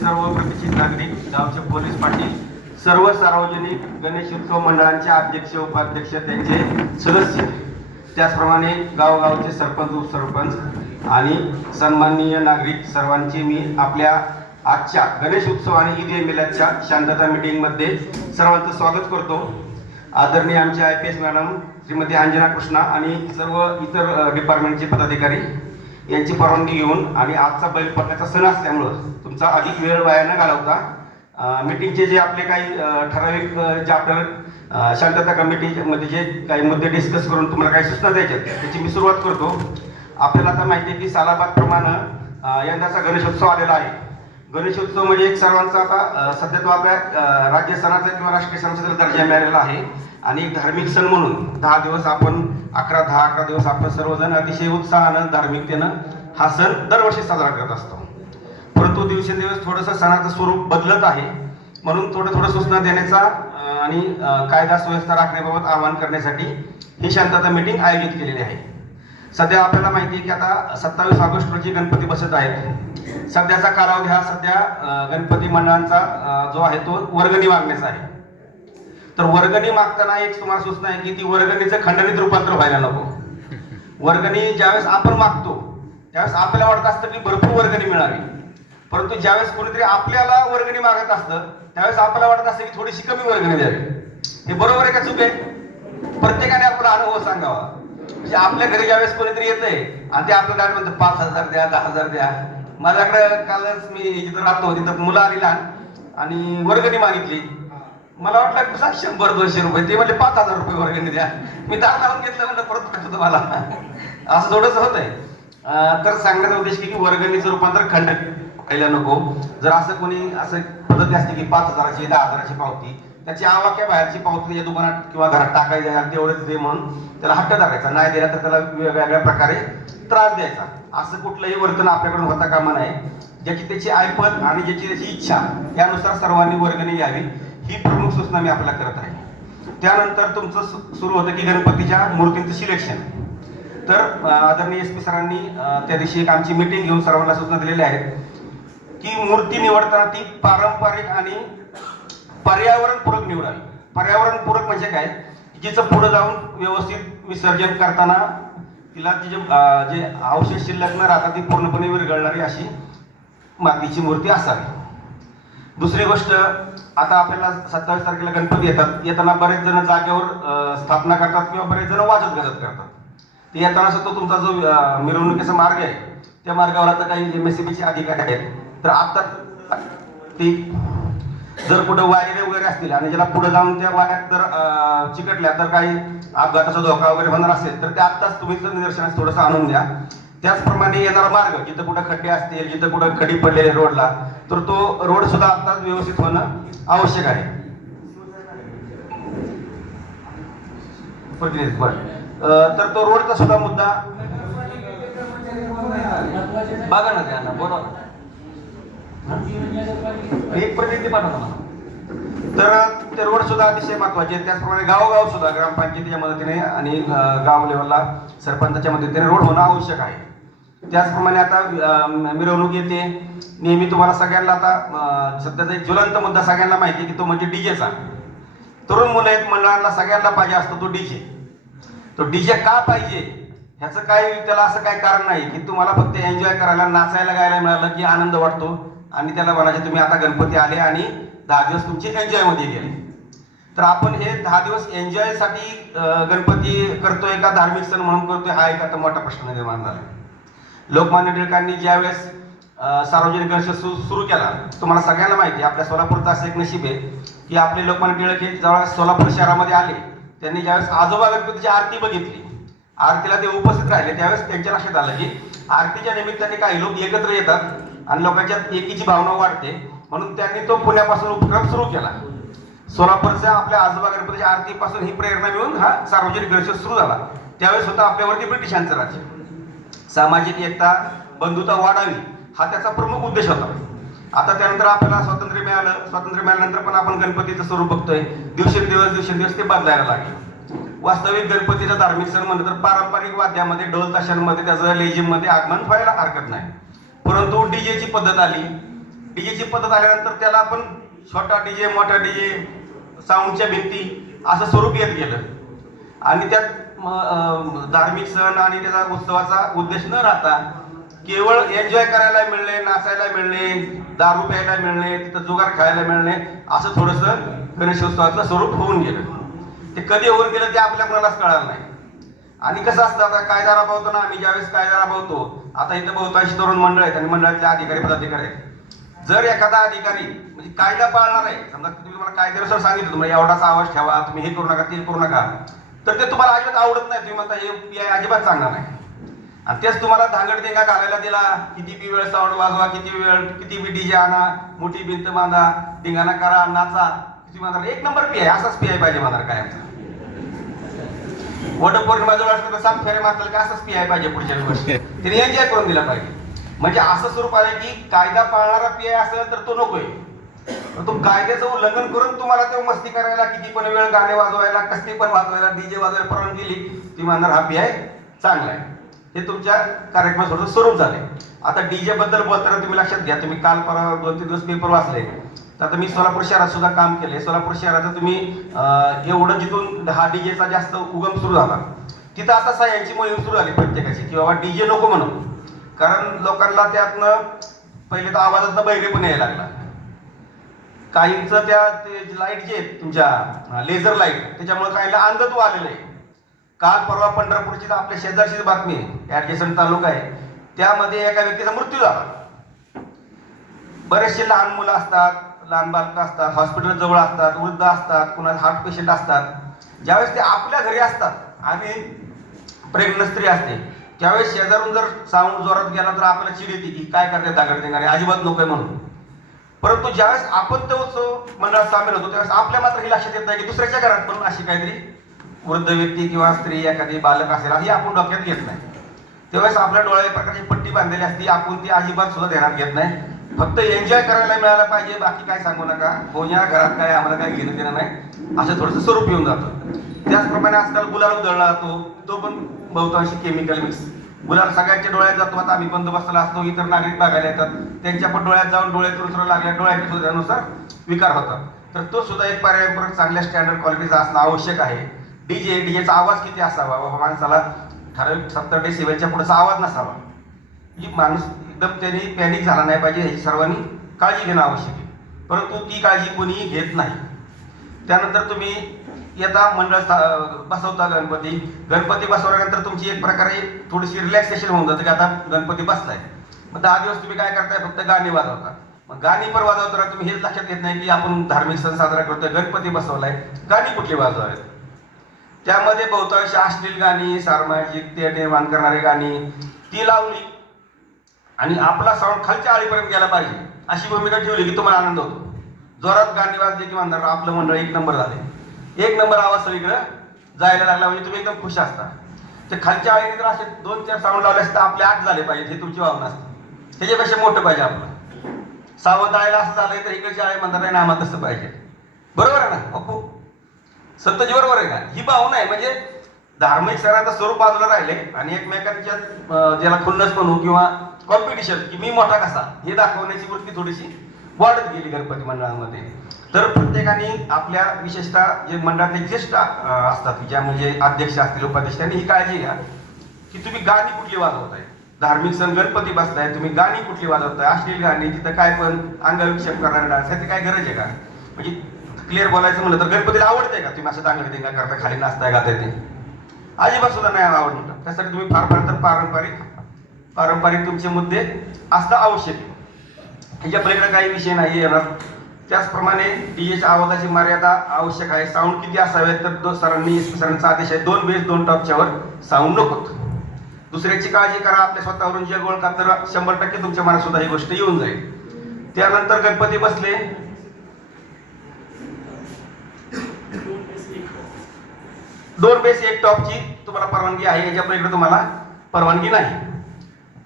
सर्व प्रतिष्ठित नागरिक गावचे पोलीस पाटील सर्व सार्वजनिक गणेश उत्सव मंडळांचे अध्यक्ष उपाध्यक्ष त्यांचे सदस्य. त्याचप्रमाणे गावगावचे सरपंच उपसरपंच आणि सन्माननीय नागरिक सर्वांचे मी आपल्या आजच्या गणेश उत्सव आणि ईद ए मिलादच्या शांतता मीटिंगमध्ये सर्वांचं स्वागत करतो. आदरणीय आमच्या I P S madam Shrimati Anjana Krishna आणि सर्व इतर डिपार्टमेंटचे पदाधिकारी यांची परवानगी घेऊन आणि आजचा बैलपोळ्याचा सण असल्यामुळं तुमचा अधिक वेळ वाया न घालवता मिटिंगचे जे आपले काही ठराविक जे आपल्याला शांतता कमिटीमध्ये जे काही मुद्दे डिस्कस करून तुम्हाला काही सूचना द्यायच्या आहेत, त्याची मी सुरुवात करतो. आपल्याला आता माहिती आहे की सालाबादप्रमाणे अ, यंदाचा गणेशोत्सव आलेला आहे. गणेशोत्सव म्हणजे एक सर्वांचा आता सध्या तो आपल्या राज्य सणाचा किंवा राष्ट्रीय सणाचा दर्जा मिळालेला आहे. आणि धार्मिक सण म्हणून दहा दिवस आपण अकरा दहा अकरा दिवस आपण सर्वजण अतिशय उत्साहानं धार्मिकतेनं हा सण दरवर्षी साजरा करत असतो. परंतु दिवसेंदिवस थोडंसं सणाचं स्वरूप बदलत आहे. म्हणून थोडं थोडं सूचना देण्याचा आणि कायदा सुव्यवस्था राखण्याबाबत आवाहन करण्यासाठी ही शांतता मीटिंग आयोजित केलेली आहे. सध्या आपल्याला माहिती आहे की आता सत्तावीस ऑगस्ट रोजी गणपती बसत आहेत. सध्याचा कालावधी हा सध्या गणपती मंडळांचा जो आहे तो वर्गणी मागण्याचा आहे. तर वर्गणी मागताना एक तुम्हाला सूचना आहे की ती वर्गणीचं खंडनित रूपांतर व्हायला नको. वर्गणी ज्यावेळेस आपण मागतो त्यावेळेस आपल्याला वाटत असतं की भरपूर वर्गणी मिळावी. परंतु ज्यावेळेस कोणीतरी आपल्याला वर्गणी मागत असतं त्यावेळेस आपल्याला वाटत असतं की थोडीशी कमी वर्गणी द्यावी. हे बरोबर आहे का चूक आहे? प्रत्येकाने आपला अनुभव सांगावा. म्हणजे आपल्या घरी ज्यावेळेस कोणीतरी येतंय आणि ते आपल्याला काय म्हणतं पाच हजार द्या दहा हजार द्या. माझ्याकडे कालच मी जिथं राहतो तिथं मुलं आली लहान आणि वर्गणी मागितली. मला वाटलं कसा शंभर दोनशे रुपये. ते म्हणजे पाच हजार रुपये वर्गणी द्या. मी दहा लावून घेतलं म्हणलं परत पाठवतो तुम्हाला? असं थोडंसं होत आहे तर सांगण्याचा उद्देश की वर्गणीचं रूपांतर खंड व्हायला नको. जर असं कोणी असं पद्धती असते की पाच हजाराची दहा हजाराची पावती त्याची आवाक्या बाहेरची पावती या दुकानात किंवा घरात टाकायची आहे दे म्हणून त्याला हट्ट धरायचा. नाही दिला तर त्याला वेगवेगळ्या प्रकारे त्रास द्यायचा. असं कुठलंही वर्तन आपल्याकडून होता कामा नाही ज्याची त्याची ऐपत आणि ज्याची त्याची इच्छा यानुसार सर्वांनी वर्गणी घ्यावी. ही प्रमुख सूचना मी आपल्याला करत आहे. त्यानंतर तुमचं सु- सुरू होतं की गणपतीच्या मूर्तींचं सिलेक्शन तर आदरणीय एस पी सरांनी त्या दिवशी एक आमची मीटिंग घेऊन सर्वांना सूचना दिलेल्या आहेत की मूर्ती निवडताना ती पारंपरिक आणि पर्यावरणपूरक निवडावी. पर्यावरणपूरक म्हणजे काय? जिचं पुढे जाऊन व्यवस्थित विसर्जन करताना तिला तिचे जे अवशेष शिल्लक न राहता ती पूर्णपणे विरघळणारी अशी मातीची मूर्ती असावी. दुसरी गोष्ट आता आपल्याला सत्तावीस तारखेला गणपती येतात. येताना बरेच जण जागेवर स्थापना करतात किंवा बरेच जण वाजत गजत करतात. ते येताना सुद्धा तुमचा जो मिरवणुकीचा मार्ग आहे त्या मार्गावर आता काही एम एस सी बीचे अधिकारी आहेत. तर आता ते जर कुठं वायरे वगैरे असतील आणि ज्याला पुढे जाऊन त्या वाऱ्यात जर चिकटल्या तर काही अपघाताचा धोका वगैरे होणार असेल तर ते आत्ताच तुम्ही जर निदर्शनास थोडंसं आणून द्या. त्याचप्रमाणे येणारा मार्ग जिथं कुठं खड्डे असतील जिथं कुठं खडी पडलेले रोडला तर तो रोड सुद्धा आत्ताच व्यवस्थित होणं आवश्यक आहे. बरं. तर तो रोडचा सुद्धा मुद्दा बघा ना त्यांना बोला एक प्रतिनिधी पाठवा तर ते रोड सुद्धा अतिशय महत्त्वाचे त्याचप्रमाणे गावोगाव सुद्धा ग्रामपंचायतीच्या मदतीने आणि गाव लेवलला सरपंचाच्या मदतीने रोड होणं आवश्यक आहे. त्याचप्रमाणे आता मिरवणूक येते. नेहमी तुम्हाला सगळ्यांना आता सध्याचा एक ज्वलंत मुद्दा सगळ्यांना माहिती आहे की तो म्हणजे डीजेचा. तरुण मुलं आहेत मंडळांना सगळ्यांना पाहिजे असतो तो डीजे. तो डीजे का पाहिजे? ह्याचं काय त्याला असं काय कारण नाही की तुम्हाला फक्त एन्जॉय करायला नाचायला गायला मिळालं की आनंद वाटतो. आणि त्याला म्हणायचे तुम्ही आता गणपती आले आणि दहा दिवस तुमचे एन्जॉयमध्ये गेले. तर आपण हे दहा दिवस एन्जॉयसाठी गणपती करतोय का धार्मिक सण म्हणून करतोय हा एक आता मोठा प्रश्न निर्माण झाला. लोकमान्य टिळकांनी ज्यावेळेस सार्वजनिक गणेश सुरू केला तुम्हाला सगळ्यांना माहिती आहे आपल्या सोलापूरचं असं एक नशीब आहे की आपले लोकमान्य टिळक हे जवळ सोलापूर शहरामध्ये आले त्यांनी ज्यावेळेस आजोबा गणपतीची आरती बघितली आरतीला ते उपस्थित राहिले त्यावेळेस त्यांच्या लक्षात आलं की आरतीच्या निमित्ताने काही लोक एकत्र येतात आणि लोकांच्यात एकीची भावना वाढते म्हणून त्यांनी तो पुण्यापासून उपक्रम सुरू केला. सोलापूरच्या आपल्या आजोबा गणपतीच्या आरतीपासून ही प्रेरणा मिळून हा सार्वजनिक गणेशोत्सव सुरू झाला. त्यावेळेस होता आपल्यावरती ब्रिटिशांचं राज्य. सामाजिक एकता बंधुता वाढावी हा त्याचा प्रमुख उद्देश होता. आता त्यानंतर आपल्याला स्वातंत्र्य मिळालं. स्वातंत्र्य मिळाल्यानंतर पण आपण गणपतीचं स्वरूप बघतोय. दिवसेंदिवस दिवसेंदिवस ते बदलायला लागले. वास्तविक गणपतीचा धार्मिक सण म्हणलं तर पारंपरिक वाद्यामध्ये ढोल ताशांमध्ये त्याचं लेझिममध्ये आगमन व्हायला हरकत नाही. परंतु डीजेची पद्धत आली. डीजेची पद्धत आल्यानंतर त्याला आपण छोटा डीजे मोठा डीजे साऊंडच्या भिंती असं स्वरूप येत गेलं. आणि त्यात धार्मिक सण आणि त्याचा उत्सवाचा उद्देश न राहता केवळ एन्जॉय करायला मिळणे नाचायला मिळणे दारू प्यायला मिळणे तिथं जुगार खेळायला मिळणे असं थोडंसं गणेशोत्सवाचं स्वरूप होऊन गेलं. ते कधी होऊन गेलं ते आपल्या कुणालाच कळणार नाही. आणि कसं असतं आता कायदा राबवतो ना आम्ही ज्यावेळेस कायदा राबवतो आता इथं बहुतांशी तरुण मंडळ आहेत आणि मंडळातले अधिकारी पदाधिकारी आहेत. जर एखादा अधिकारी म्हणजे कायदा पाळणार आहे समजा तुम्ही तुम्हाला कायद्यानुसार सांगितलं तुम्हाला एवढाच आवाज ठेवा तुम्ही हे करू नका ते करू नका. तर ते तुम्हाला अजिबात आवडत नाही तुम्ही म्हणता हे पी अजिबात चांगला नाही. आणि तेच तुम्हाला धांगड देंगा घालायला दिला. किती बी वेळ साऊंड वाजवा किती वेळ किती बी डीजे आणा मोठी भिंत बांधा धिंगाणा करा नाचा. किती म्हणणार एक नंबर पी आहे असाच पी आहे पाहिजे म्हणणार कायमचा. वट पौर्णिमा जवळ असलं तर सात फेरे मारताल का? असंच पी आहे पाहिजे पुढच्या वर्षी. तिने एन्जॉय करून दिला पाहिजे. म्हणजे असं स्वरूप आलं की कायदा पाळणारा पी आय असेल तर तो नकोय. तो कायद्याचं उल्लंघन करून तुम्हाला ते मस्ती करायला किती पण वेळ गाणे वाजवायला कसली पण वाजवायला डीजे वाजवायला परवानगी दिली ती म्हणणार हा आहे चांगला आहे. हे तुमच्या कार्यक्रमाचं स्वरूप झाले आता डीजे बद्दल बोलताना तुम्ही लक्षात घ्या तुम्ही काल परवा दोन तीन दिवस पेपर वाचले तर आता मी सोलापूर शहरात सुद्धा काम केले सोलापूर शहरात तुम्ही एवढं जिथून हा डीजेचा जास्त उगम सुरू झाला तिथं आता सह्यांची मोहीम सुरू झाली प्रत्येकाची की बाबा डीजे नको म्हणून. कारण लोकांना त्यातनं पहिले तर आवाजातनं बैरे पण यायला लागला. काहींचं त्या लाइट जे आहेत तुमच्या लेझर लाइट त्याच्यामुळे काहीला अंधत्व आलेलं आहे. काल परवा पंढरपूरची तर आपल्या शेजारचीच बातमी आहे. तालुका आहे. त्यामध्ये एका व्यक्तीचा मृत्यू झाला. बरेचसे लहान मुलं असतात लहान बालकं असतात हॉस्पिटल जवळ असतात वृद्ध असतात कुणाला हार्ट पेशंट असतात. ज्यावेळेस ते आपल्या घरी असतात आणि प्रेग्नंट स्त्री असते त्यावेळेस शेजारून जर साऊंड जोरात गेला तर आपल्याला चिड येते की काय करते दागड देणारे? अजिबात आहे म्हणून. परंतु ज्यावेळेस आपण तो उत्सव मंडळात सामील होतो त्यावेळेस आपल्या मात्र हे लक्षात येत नाही की दुसऱ्याच्या घरात पण अशी काहीतरी वृद्ध व्यक्ती किंवा स्त्री एखादी बालक असेल ही आपण डोक्यात घेत नाही. त्यावेळेस आपल्या डोळ्या एक प्रकारची पट्टी बांधलेली असती आपण ती अजिबात सुद्धा ध्यानात घेत नाही. फक्त एन्जॉय करायला मिळायला पाहिजे बाकी काय सांगू नका. हो, कोण्या घरात काय आम्हाला काय घेणं देणं नाही. असं थोडंसं स्वरूप येऊन जातं. त्याचप्रमाणे आजकाल गुलाब उधळला जातो तो पण बहुतांशी केमिकल मिक्स गुलाब सगळ्यांच्या डोळ्यात जातो. आता आम्ही बंदोबस्ताला असतो इतर नागरिक बघायला येतात. त्यांच्या पण डोळ्यात जाऊन डोळे तुरसुर लागल्या डोळ्याच्या सुद्धा विकार होतात. तर तो सुद्धा एक पर्यायपूर्वक चांगल्या स्टँडर्ड क्वालिटीचा असणं आवश्यक आहे. डीजे डीजेचा आवाज किती असावा? बाबा माणसाला ठराविक सत्तर डेसिबलच्या पुढचा आवाज नसावा. ही माणूस एकदम त्यांनी पॅनिक झाला नाही पाहिजे याची सर्वांनी काळजी घेणं आवश्यक आहे. परंतु ती काळजी कोणीही घेत नाही. त्यानंतर तुम्ही येता मंडळ बसवता गणपती. गणपती बसवल्यानंतर तुमची एक प्रकारे थोडीशी रिलॅक्सेशन होऊन जाते की आता गणपती बसलाय. मग दहा दिवस तुम्ही काय करताय? फक्त गाणी वाजवता. मग गाणी पण वाजवताना तुम्ही हेच लक्षात येत नाही की आपण धार्मिक सण साजरा करतोय गणपती बसवलाय. गाणी कुठली वाजवायत त्यामध्ये बहुतांश अश्लील गाणी सामाजिक ते निर्माण करणारी गाणी ती लावली आणि आपला साऊंड खालच्या आळीपर्यंत गेला पाहिजे. अशी भूमिका ठेवली की तुम्हाला आनंद होतो. जोरात गाणी वाजली की म्हणणार आपलं मंडळ एक नंबर झाले एक नंबर आवाज सगळीकडे जायला लागला म्हणजे तुम्ही एकदम खुश असता. ते खालच्या आळीने जर असे दोन चार साऊंड लावले असते आपले आठ झाले पाहिजे हे तुमची भावना असते. त्याच्यापेक्षा मोठं पाहिजे आपलं. सावंत आळीला असं झालंय तर इकडच्या आळी म्हणतात नाही ना आम्हाला तसं पाहिजे. बरोबर आहे ना अप्पू सत्यजी बरोबर आहे का? ही भावना आहे म्हणजे धार्मिक सणाचं स्वरूप बाजूला राहिले आणि एकमेकांच्या ज्याला खुन्नस म्हणू किंवा कॉम्पिटिशन की मी मोठा कसा हे दाखवण्याची वृत्ती थोडीशी वाढत गेली गणपती मंडळामध्ये. तर प्रत्येकाने आपल्या विशेषतः जे मंडळातले ज्येष्ठ असतात ज्या म्हणजे अध्यक्ष असतील उपाध्यक्ष त्यांनी ही काळजी घ्या की तुम्ही गाणी कुठली वाजवताय? धार्मिक सण गणपती बसताय तुम्ही गाणी कुठली वाजवताय? अश्लील गाणी तिथं काय पण अंगविक्षेप करणारे डान्स ह्याची काय गरज आहे का? म्हणजे क्लिअर बोलायचं म्हणलं तर गणपतीला आवडतंय का? तुम्ही असं दांगड दिंगा करता खाली नाचताय गाताय ते. अजिबात सुद्धा नाही म्हणतात. त्यासाठी तुम्ही फार फार तर पारंपरिक पारंपरिक तुमचे मुद्दे असणं आवश्यक ह्याच्या पलीकडे काही विषय नाही येणार. त्याचप्रमाणे डीजेच्या आवाजाची मर्यादा आवश्यक आहे. साऊंड किती असावेत तर दो सरांनी सरांचा आदेश आहे दोन बेस दोन टॉपच्यावर साऊंड नकोत दुसऱ्याची काळजी करा. आपल्या स्वतःवरून जे गोळखा तर शंभर टक्के तुमच्या मनात सुद्धा ही गोष्ट येऊन जाईल. त्यानंतर गणपती बसले. दोन बेस एक टॉपची. तुम्हाला परवानगी आहे याच्या पलीकडे तुम्हाला परवानगी नाही.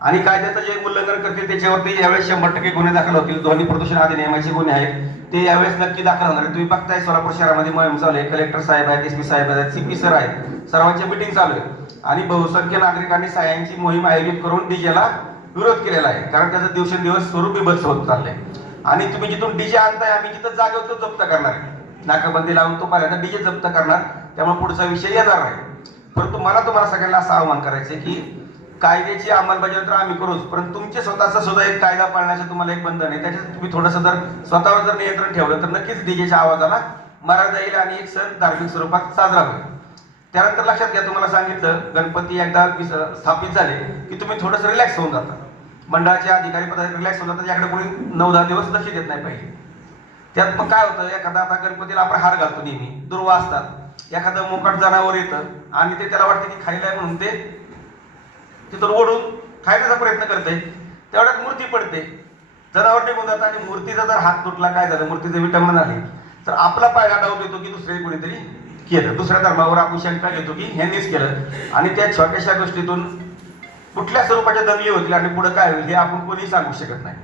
आणि कायद्याचं जे उल्लंघन करतील त्याच्यावरती यावेळेस शंभर टक्के गुन्हे दाखल होतील. ध्वनी प्रदूषण अधिनियमाचे गुन्हे आहेत. ते यावेळेस नक्की दाखल होणार तुम्ही बघताय सोलापूर शहरामध्ये मोहीम चालू आहे. कलेक्टर साहेब आहेत एस पी साहेब आहेत सीपी सर आहेत. सर्वांची मिटिंग चालू आहे आणि बहुसंख्य नागरिकांनी सायांची मोहीम आयोजित करून डीजेला विरोध केलेला आहे. कारण त्याचं दिवसेंदिवस स्वरूप बिभत्स होत चाललंय. आणि तुम्ही जिथून डीजे आणताय आम्ही जिथं जागेवर तो जप्त करणार आहे. नाकाबंदी लावून तो पहिल्यांदा डीजे जप्त करणार. त्यामुळे पुढचा विषय येणार नाही. परंतु मला तुम्हाला सगळ्यांना असं आवाहन करायचं आहे की कायद्याची अंमलबजावणी तर आम्ही करूच पण तुमचे स्वतःचा सुद्धा एक कायदा पाळण्याचं तुम्हाला एक बंधन आहे. त्याच्यात तुम्ही थोडंसं जर स्वतःवर जर नियंत्रण ठेवलं तर नक्कीच डीजेच्या आवाजाला मर्यादा येईल आणि एक सण धार्मिक स्वरूपात साजरा होईल. त्यानंतर लक्षात घ्या तुम्हाला सांगितलं गणपती एकदा विस- स्थापित झाले की तुम्ही थोडंसं रिलॅक्स होऊन जाता. मंडळाचे अधिकारी पदाधिकारी रिलॅक्स होऊन जातात याकडे कोणी नऊ दहा दिवस लक्ष देत नाही पाहिजे त्यात मग काय होतं एखादा आता गणपतीला आपण हार घालतो नेहमी दुर्वा असतात. एखादं मोकाट जनावर येतं आणि ते त्याला वाटतं की खायला आहे म्हणून ते तिथून ओढून खायचा प्रयत्न करते तेवढ्यात मूर्ती पडते. जनावर निघून जातं आणि मूर्तीचा जर हात तुटला काय झालं? मूर्तीचं विटंबन झाले तर आपला पायला डाऊट येतो की दुसरे कोणीतरी केलं. दुसऱ्या धर्मावर आपण शंका घेतो की ह्यांनीच केलं. आणि त्या छोट्याशा गोष्टीतून कुठल्या स्वरूपाच्या दंगली होतील आणि पुढे काय होईल हे आपण कोणी सांगू शकत नाही.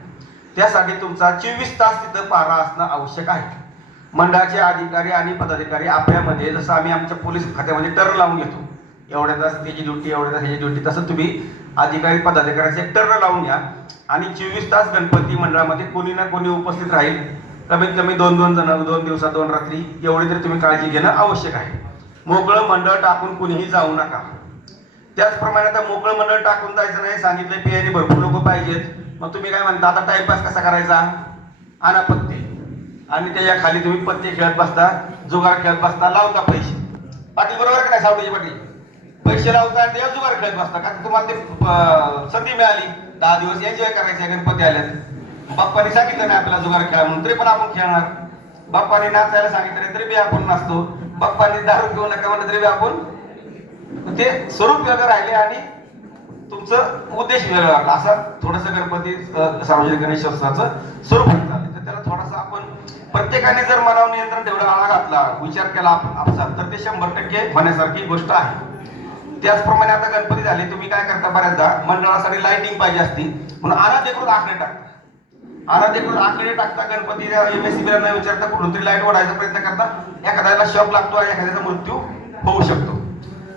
त्यासाठी तुमचा चोवीस तास तिथं पारा असणं आवश्यक आहे. मंडळाचे अधिकारी आणि पदाधिकारी आपल्यामध्ये जसं आम्ही आमच्या पोलीस खात्यामध्ये टर्न लावून घेतो. एवढ्या तास त्याची ड्युटी एवढ्या तास ह्याची ड्युटी तसं तुम्ही अधिकारी पदाधिकाऱ्याचे टर्न लावून घ्या. आणि चोवीस तास गणपती मंडळामध्ये कोणी ना कोणी उपस्थित राहील. कमीत कमी दोन दोन जण दोन दिवसात दोन रात्री एवढी तरी तुम्ही काळजी घेणं आवश्यक आहे. मोकळं मंडळ टाकून कुणीही जाऊ नका. त्याचप्रमाणे आता मोकळं मंडळ टाकून जायचं नाही सांगितलं पियाने भरपूर लोक पाहिजेत. मग तुम्ही काय म्हणता आता टाइमपास कसा करायचा? आणा पत्ते आणि त्याच्याखाली तुम्ही पत्ते खेळत बसता जुगार खेळत बसता लावता पैसे. पाटील बरोबर का नाही सावटेचे पाटील? पैसे लावता आणि त्याच्यावर जुगार खेळत बसता कारण तुम्हाला ते संधी मिळाली. दहा दिवस एन्जॉय करायचे गणपती आल्यात. बाप्पाने सांगितलं नाही आपल्याला जुगार खेळा म्हणून तरी पण आपण खेळणार. बाप्पाने नाचायला सांगितलं तरी बी आपण नाचतो. बाप्पाने दारू घेऊ नका म्हणलं तरी बी आपण ते स्वरूप वेगळं राहिले आणि तुमचं उद्देश वेगळा राहिला असा थोडस गणपती सार्वजनिक गणेशोत्सवाचं स्वरूप होत. तर त्याला थोडासा आपण प्रत्येकाने जर मनावर नियंत्रण ठेवलं आळा घातला विचार केला आपण आपसात तर ते शंभर टक्के होण्यासारखी गोष्ट आहे. त्याचप्रमाणे आता गणपती झाले तुम्ही काय करता बऱ्याचदा? मंडळासाठी लाइटिंग पाहिजे असती. म्हणून अनाधिकृत एकूण आकडे टाकता अनाथ आकडे टाकता गणपती एम एस न विचारता कुठून तरी लाइट वाढायचा प्रयत्न करता एखाद्याला शॉक लागतो आणि एखाद्याचा मृत्यू होऊ शकतो.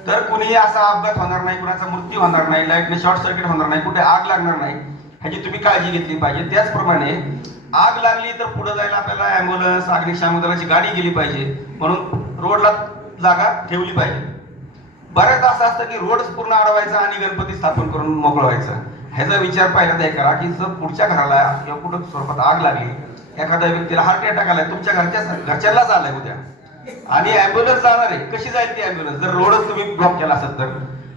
तर कुणीही असा अपघात होणार नाही कुणाचा मृत्यू होणार नाही लाईटने शॉर्ट सर्किट होणार नाही कुठे आग लागणार नाही ह्याची तुम्ही काळजी घेतली पाहिजे. त्याचप्रमाणे आग लागली तर पुढे जायला आपल्याला अँब्युलन्स अग्निशामक दलाची गाडी गेली पाहिजे. म्हणून रोडला जागा ठेवली पाहिजे. बऱ्याचदा असं असतं की रोड पूर्ण अडवायचा आणि गणपती स्थापन करून मोकळं व्हायचं ह्याचा विचार पाहिला तर करा की जर पुढच्या घराला किंवा कुठं स्वरूपात आग लागली एखाद्या व्यक्तीला हार्ट अटॅक आलाय तुमच्या घरच्या घरच्यालाच आलाय उद्या आणि ऍम्ब्युलन्स जाणार आहे. कशी जाईल ती ऍम्ब्युलन्स जर रोडच तुम्ही ब्लॉक केला असेल तर.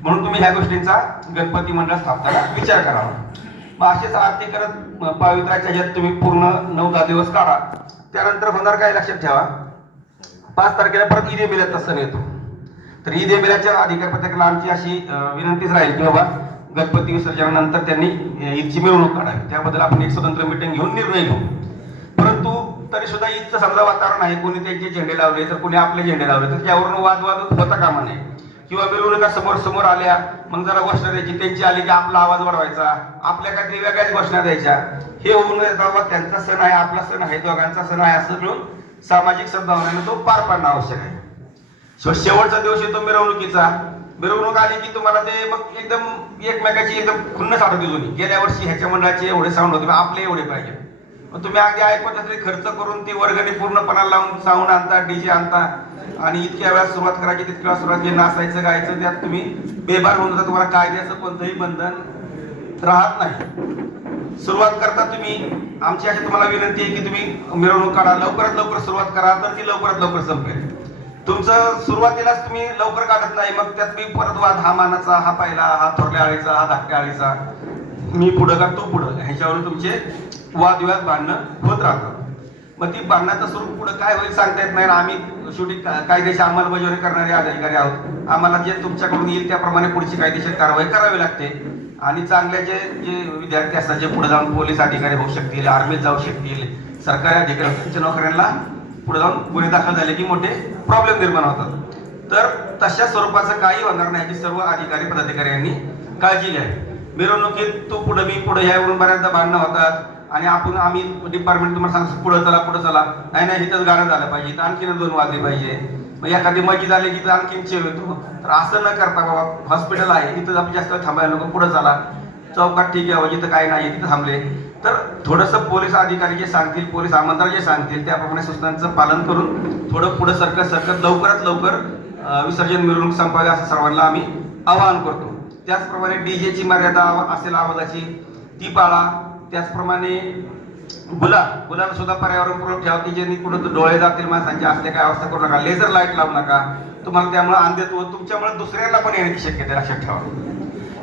म्हणून तुम्ही ह्या गोष्टींचा गणपती मंडळ स्थापना विचार करावा मग असेच आरती करत पावित्र्याच्या पवित्राच्या ह्याच्यात तुम्ही पूर्ण नऊ दहा दिवस काढा. त्यानंतर होणार काय लक्षात ठेवा? पाच तारखेला परत ईद मिळत मिलादचा सण येतो तर ईद ए मिलादच्या अधिकार पत्रकाला आमची अशी विनंतीच राहील की बाबा गणपती विसर्जनानंतर त्यांनी ईदची मिरवणूक काढावी. त्याबद्दल आपण एक स्वतंत्र मिटिंग घेऊन निर्णय घेऊ. परंतु तरी सुद्धा ईदचं समजा वातावरण आहे कोणी त्यांचे झेंडे लावले तर कोणी आपले झेंडे लावले तर त्यावरून वादवाद होता कामा नये. किंवा मिरवणुका समोर समोर आल्या मग जरा घोषणा द्यायची त्यांची आली की आपला आवाज वाढवायचा आपल्या काहीतरी वेगळ्याच घोषणा द्यायच्या. हे होऊ नये बाबा त्यांचा सण आहे आपला सण आहे दोघांचा सण आहे असं मिळून सामाजिक सद्भावनेने तो पार पाडणं आवश्यक आहे. सो शेवटचा दिवस येतो मिरवणुकीचा मिरवणूक आली की तुम्हाला ते मग एकदम एकमेकाची एकदम खुन्नस आठवते जुनी. गेल्या वर्षी ह्याच्या मंडळाचे एवढे साऊंड होते आपले एवढे पाहिजे. मग तुम्ही अगदी ऐकत असले खर्च करून ती वर्गणी पूर्णपणा लावून साऊंड आणता डीजे आणता. आणि इतक्या वेळा सुरुवात करायची तितक्या वेळा सुरुवात जे नाचायचं गायचं त्यात तुम्ही बेभार होऊन जाता तुम्हाला कायद्याचं कोणतंही बंधन राहत नाही. सुरुवात करता तुम्ही. आमची अशी तुम्हाला विनंती आहे की तुम्ही मिरवणूक काढा लवकरात लवकर सुरुवात करा तर ती लवकरात लवकर संपेल. तुमचं सुरुवातीलाच तुम्ही लवकर काढत नाही मग त्यात मी परत वाद हा मानाचा हा पहिला हा थोरल्या आळीचा हा धाकट्या आळीचा. मी पुढं का तू पुढं? ह्याच्यावरून तुमचे वादविवाद भांडणं होत राहतं मग ती भांडणाचं स्वरूप पुढं काय होईल सांगता येत नाही. आम्ही शेवटी कायदेशी कायदेशीर अंमलबजावणी करणारे अधिकारी आहोत. आम्हाला जे तुमच्याकडून येईल त्याप्रमाणे पुढची कायदेशीर कारवाई करावी लागते. आणि चांगले जे जे विद्यार्थी असतात जे पुढे जाऊन पोलीस अधिकारी होऊ शकतील आर्मीत जाऊ शकतील सरकारी अधिकारी नोकऱ्यांना पुढे जाऊन गुन्हे दाखल झाले की मोठे प्रॉब्लेम निर्माण होतात. तर तशा स्वरूपाचं काही होणार नाही याची सर्व अधिकारी पदाधिकारी यांनी काळजी घ्यावी. मिरवणुकीत तू पुढे मी पुढे यावरून बऱ्याचदा भांडणं होतात आणि आपण आम्ही डिपार्टमेंट तुम्हाला सांगतो पुढे चला पुढे चला. नाही नाही इथंच गाणं झालं पाहिजे इथं आणखीन दोन वाजले पाहिजे. मग एखादी मस्जिद आली की आणखीन चेव येतो तर असं न करता बाबा हॉस्पिटल आहे इथं आपण जास्त थांबायला नको पुढे चला. चौकात ठीक आहे हो, जिथं काय नाही तिथं थांबले. तर थोडंसं पोलीस अधिकारी जे सांगतील पोलीस आमंत्रण जे सांगतील त्याप्रमाणे सूचनांचं पालन करून थोडं पुढं सरकत सरकत लवकरात लवकर विसर्जन मिरवणूक संपावी असं सर्वांना आम्ही आवाहन करतो. त्याचप्रमाणे डीजेची मर्यादा असेल आवाजाची ती पाळा. त्याचप्रमाणे गुलाब गुलाब सुद्धा पर्यावरणपूर्वक ठेवा की ज्यांनी कुठं डोळे जातील माणसांच्या असते काय अवस्था करू नका. लेझर लाइट लावू नका. तुम्हाला त्यामुळे अंधत्व तुमच्यामुळे दुसऱ्याला पण येण्याची शक्यता लक्षात ठेवा.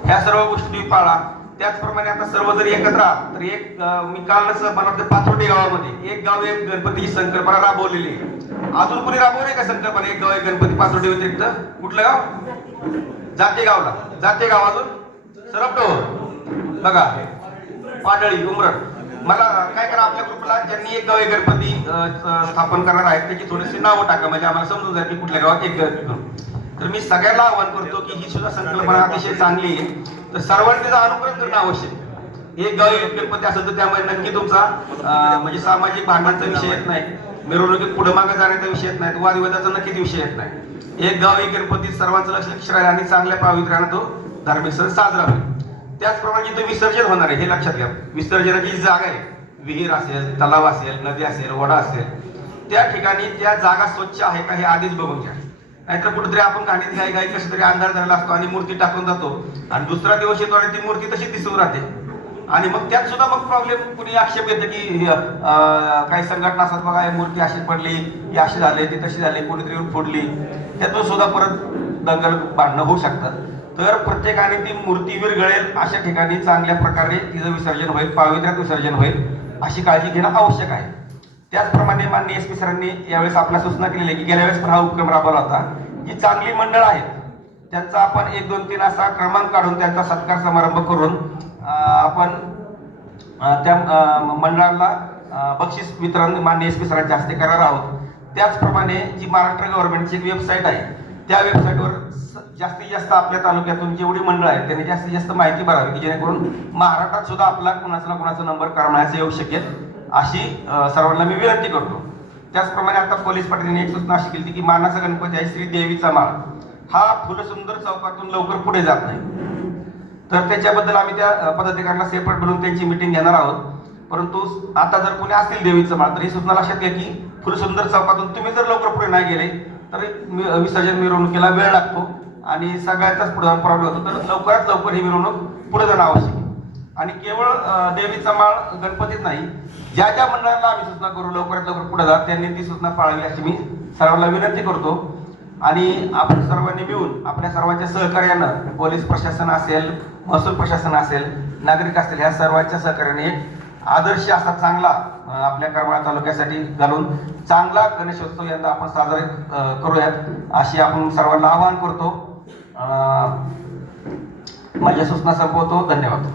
ह्या सर्व गोष्टी पाळा. त्याचप्रमाणे आता सर्व जरी एकत्र आहात तर एक मी काल मला वाटतं पाचोटी गावामध्ये एक गाव एक गणपतीची संकल्पना राबवलेली आहे. अजून कोणी राबवले का संकल्पना? एक गाव एक गणपती पाथर्डी व्यतिरिक्त. कुठलं गाव? जाते गावला जाते गाव अजून? सरपटो. बघा. पाडळी उमरड. मला काय करा आपल्या ग्रुपला ज्यांनी एक गाव एक गणपती स्थापन करणार आहेत त्याची थोडीशी नावं टाका. म्हणजे आम्हाला समजून जाईल की कुठल्या गावात एक गणपती. तर मी सगळ्यांना आवाहन करतो की ही सुद्धा संकल्पना अतिशय चांगली आहे. तर सर्वांनी त्याचा अनुकरण करणं आवश्यक आहे. एक गाव एक गणपती असेल तर त्यामुळे नक्की तुमचा म्हणजे सामाजिक भांडणाचा विषय येत नाही. मिरवणुकीत पुढे मागे जाण्याचा विषय येत नाही. वादविवादाचा नक्कीच विषय येत नाही. एक गाव एक गणपती सर्वांचं लक्ष लक्ष राहील आणि चांगल्या पावित्र्यानं तो धार्मिक सण साजरा होईल. त्याचप्रमाणे जिथं विसर्जन होणार आहे हे लक्षात घ्या. विसर्जनाची जागा आहे विहीर असेल तलाव असेल नदी असेल वडा असेल त्या ठिकाणी त्या जागा स्वच्छ आहे का हे आधीच बघून घ्या. नाहीतर कुठेतरी आपण गाडीत घाई घाई कसं तरी अंधार झालेला असतो आणि मूर्ती टाकून जातो. आणि दुसरा दिवस येतो आणि ती मूर्ती तशी दिसून राहते. आणि मग त्यात सुद्धा मग प्रॉब्लेम कुणी आक्षेप येतं की काही संघटना असतात बघा मूर्ती अशी पडली ही अशी झाली ती तशी झाली कोणीतरी फोडली. त्यातून सुद्धा परत दंगल भांडणं होऊ शकतात. तर प्रत्येकाने ती मूर्ती विरघळेल अशा ठिकाणी चांगल्या प्रकारे तिचं विसर्जन होईल पावित्र्यात विसर्जन होईल अशी काळजी घेणं आवश्यक आहे. त्याचप्रमाणे माननीय एस पी सरांनी यावेळेस आपल्या सूचना केलेल्या आहे की गेल्या वेळेस पण हा उपक्रम राबवला होता. जी चांगली मंडळ आहेत त्यांचा आपण एक दोन तीन असा क्रमांक काढून त्यांचा सत्कार समारंभ करून आपण त्या मंडळाला बक्षीस वितरण माननीय एस पी सरांच्या हस्ते करणार आहोत. त्याचप्रमाणे जी महाराष्ट्र गव्हर्नमेंटची एक वेबसाईट आहे त्या वेबसाईटवर स- जास्तीत जास्त आपल्या तालुक्यातून जेवढी मंडळ आहेत त्यांनी जास्तीत जास्त माहिती भरावी की जेणेकरून महाराष्ट्रात सुद्धा आपला कुणाचा ना कुणाचा नंबर करण्याचं येऊ शकेल. अशी सर्वांना मी विनंती करतो. त्याचप्रमाणे आता पोलीस पाटील एक सूचना अशी केली की मानाचा गणपती आहे श्री देवीचा माळ. हा फुलसुंदर चौकातून लवकर पुढे जात नाही. तर त्याच्याबद्दल आम्ही त्या पदाधिकाऱ्यांना सेपरेट बोलून त्यांची मिटिंग घेणार आहोत. परंतु आता जर कोणी असतील देवीचं माळ तर ही सूचना लक्षात घ्या की फुलसुंदर चौकातून तुम्ही जर लवकर पुढे नाही गेले तर विसर्जन मिरवणुकीला वेळ लागतो आणि सगळ्याचाच पुढे प्रॉब्लेम होतो. तर लवकरात लवकर ही मिरवणूक पुढे जाणं आवश्यक आहे. आणि केवळ देवीचा माळ गणपतीत नाही ज्या ज्या मंडळांना आम्ही सूचना करू लवकरात लवकर पुढे जा त्यांनी ती सूचना पाळावी अशी मी सर्वांना विनंती करतो. आणि आपण सर्वांनी मिळून आपल्या सर्वांच्या सहकार्यानं पोलीस प्रशासन असेल महसूल प्रशासन असेल नागरिक असतील ह्या सर्वांच्या सहकार्याने एक आदर्श असा चांगला आपल्या करमाळा तालुक्यासाठी घालून चांगला गणेशोत्सव यंदा आपण साजरे करूयात अशी आपण सर्वांना आवाहन करतो. माझ्या सूचना संपवतो. धन्यवाद.